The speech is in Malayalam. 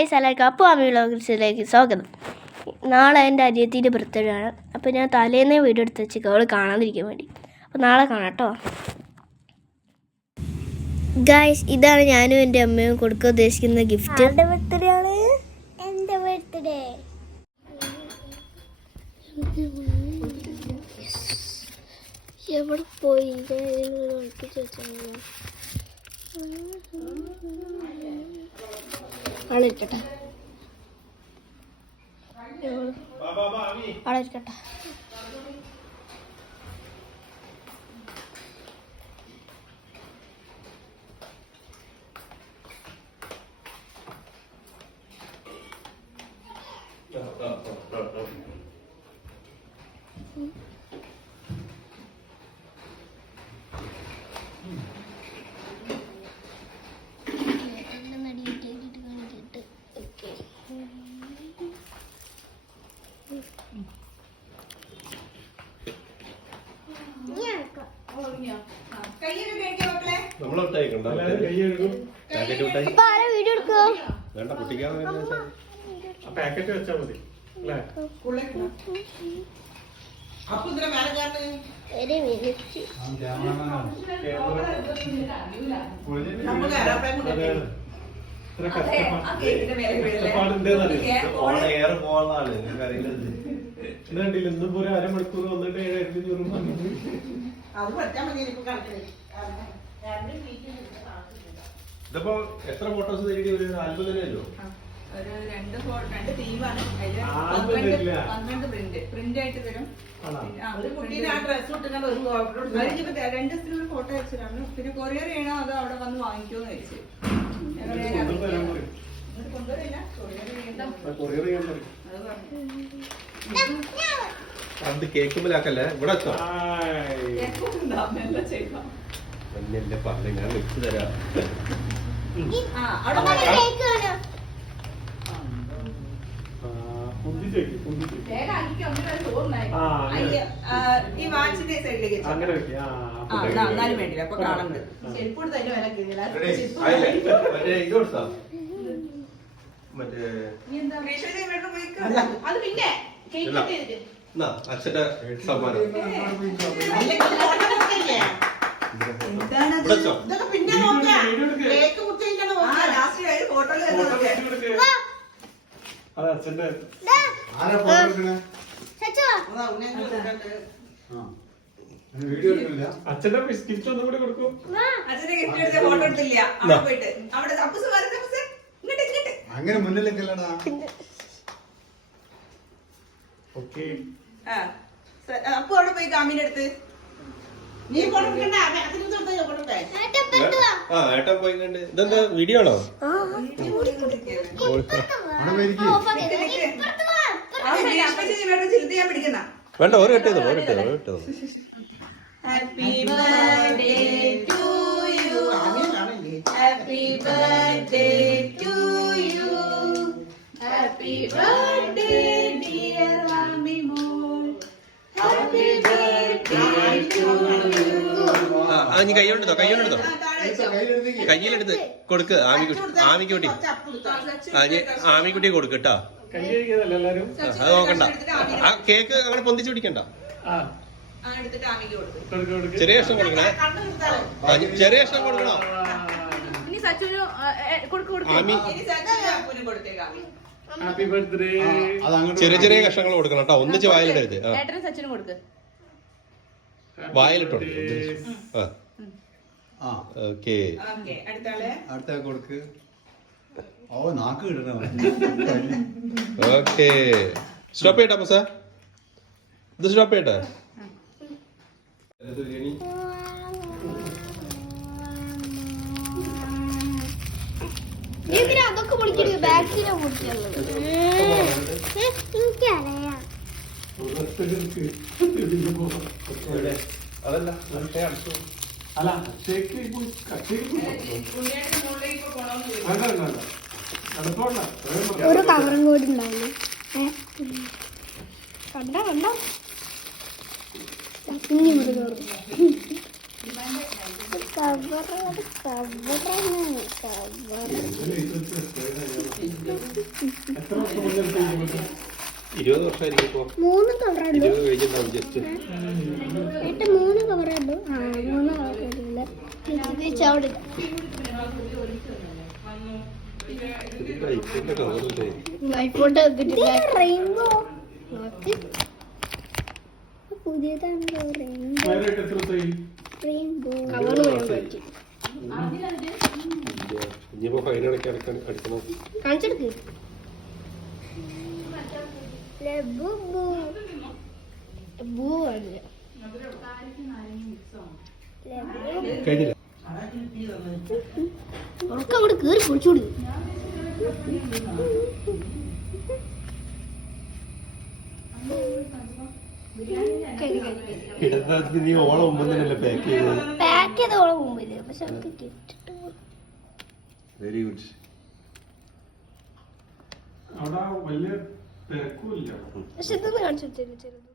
ഗൈസ് എല്ലാവർക്കും അപ്പോൾ അമ്മ വ്ളോഗ്സിലേക്ക് സ്വാഗതം. നാളെ എൻ്റെ അനിയത്തിൻ്റെ ബർത്ത്ഡേ ആണ്. അപ്പോൾ ഞാൻ തലേന്നേ വീഡിയോ എടുത്ത് വെച്ചേക്ക് അവൾ കാണാതിരിക്കാൻ വേണ്ടി. അപ്പോൾ നാളെ കാണാം കേട്ടോ. ഗൈസ് ഇതാണ് ഞാനും എൻ്റെ അമ്മയും കൊടുക്കാൻ ഉദ്ദേശിക്കുന്ന ഗിഫ്റ്റ്. എൻ്റെ ബർത്ത്ഡേ ആണ്. എൻ്റെ ബർത്ത്ഡേ എവിടെ പോയി ആളിരിക്കട്ടെ ആളിരിക്കട്ടെ. പാക്കറ്റ് വെച്ചാൽ മതി ഇന്നും ഒരു അരമണിക്കൂർ വന്നിട്ട് 7,500 ഇതിപ്പോ എത്ര ഫോട്ടോസ് തരിക? ഒരു ആൽബം തന്നെയല്ലോ. രണ്ട് തീമാണ്. 12 പ്രിന്റ് ആയിട്ട് വരും. രണ്ട് ദിവസത്തിന് ഒരു ഫോട്ടോ അയച്ചതാണ്. പിന്നെ കൊറിയർ ചെയ്യണോ അതോ അവിടെ വന്ന് വാങ്ങിക്കോന്ന് ചോദിച്ചു. കൊണ്ടുവരില്ല, കൊറിയർ ചെയ്യണ്ട. അത് കേക്കുമ്പോഴാക്കല്ലേ ഇവിടെ പറഞ്ഞു ഞാൻ വെച്ച് തരാം. ഈ വാച്ചിന്റെ സൈഡിലേക്ക് എന്നാലും വേണ്ടില്ല. അപ്പൊ കാണുന്നുണ്ട് ചെരുപ്പോട് തന്നെ വില അത് പിന്നെ അച്ഛന്റെ സമ്മാനം അച്ഛന്റെ ഗിഫ്റ്റ് ഒന്നും കൂടി കൊടുക്കും. അച്ഛന്റെ ഗിഫ്റ്റ് എടുത്ത ഫോട്ടോ എടുത്തില്ല. അവിടെ പോയിട്ട് അവിടെ അങ്ങനെ മുന്നിലേക്കല്ലടാ. അപ്പൊ അവിടെ പോയി കാമിന്റെ അടുത്ത് നീ ഏട്ടൻ പോയി കണ്ട് ഇതെന്താ വീഡിയോ ആണോ? വേണ്ട ഒരു കെട്ടത് happy birthday to you happy birthday to you happy birthday dear മാമി മോൾ ഹാപ്പി ബർത്ത്ഡേ ടു യു. നീ കൈയ്യോണ്ടെടുത്തോ കയ്യിലെടുത്ത് കൊടുക്ക് ആമിക്കുട്ടി ആമിക്കുട്ടിയെ കൊടുക്ക് കേട്ടോ. അത് നോക്കണ്ട, ആ കേക്ക് അങ്ങനെ പൊന്തിച്ചു പിടിക്കണ്ട. ചെറിയ കഷ്ണം കൊടുക്കണേ, ചെറിയ കഷ്ണം കൊടുക്കണോ? ചെറിയ ചെറിയ കഷ്ണങ്ങൾ കൊടുക്കണം കേട്ടോ, ഒന്നിച്ച് വായിലിടരുത്. വായിലിട്ടോ. ഓക്കെ അടുത്ത കൊടുക്ക്. ഓ നാക്ക് കിട്ടണ. ഓക്കെ സ്റ്റോപ്പ് ചെയ്യട്ടെ അപ്പൊ സാർ, ഇത് സ്റ്റോപ്പ് ചെയ്യട്ടെ. അതൊക്കെ പൊളിക്കരുത്, ബാക്കിലെ പൊളിക്കുള്ളത്. അതല്ല അല്ല ഒരു കവറും കൂടി ഉണ്ടാവില്ലേ? കണ്ടോ കുഞ്ഞു മുറി കവറാണ് കവറാണ് കവർ 20 വർഷമായിരിക്കും ഇപ്പൊ 3 കവറുണ്ട് 20 കഴിഞ്ഞിട്ടുണ്ടാവും ജസ്റ്റ്. 3 കവറുണ്ട്. 3 കവറുണ്ട്. അവിടെ ഐഫോണിന്റെ കവറല്ലേ? ഐഫോണിന്റെ റെയിൻബോ പുതിയതാണല്ലോ റെയിൻബോ റെയിൻബോ കവറ് പറ്റി ഇനിയിപ്പോ ഫൈൻ അടിക്കണം. കാണിച്ചെടുക്ക്. കഴിഞ്ഞില്ല. അങ്ങോട്ട് കേറി പൊളിച്ചോടി. ഇടത്താ നീ ഓളം മുമ്പ് തന്നെയല്ലേ പാക്ക് ചെയ്തത്? പാക്ക് ചെയ്തോളം മുമ്പില് പക്ഷെ നമുക്ക് കിട്ടിട്ട് വെരി ഗുഡ്. പക്ഷെ ഇതൊന്ന് കാണിച്ചു വെച്ചേക്ക് ചെറുത്.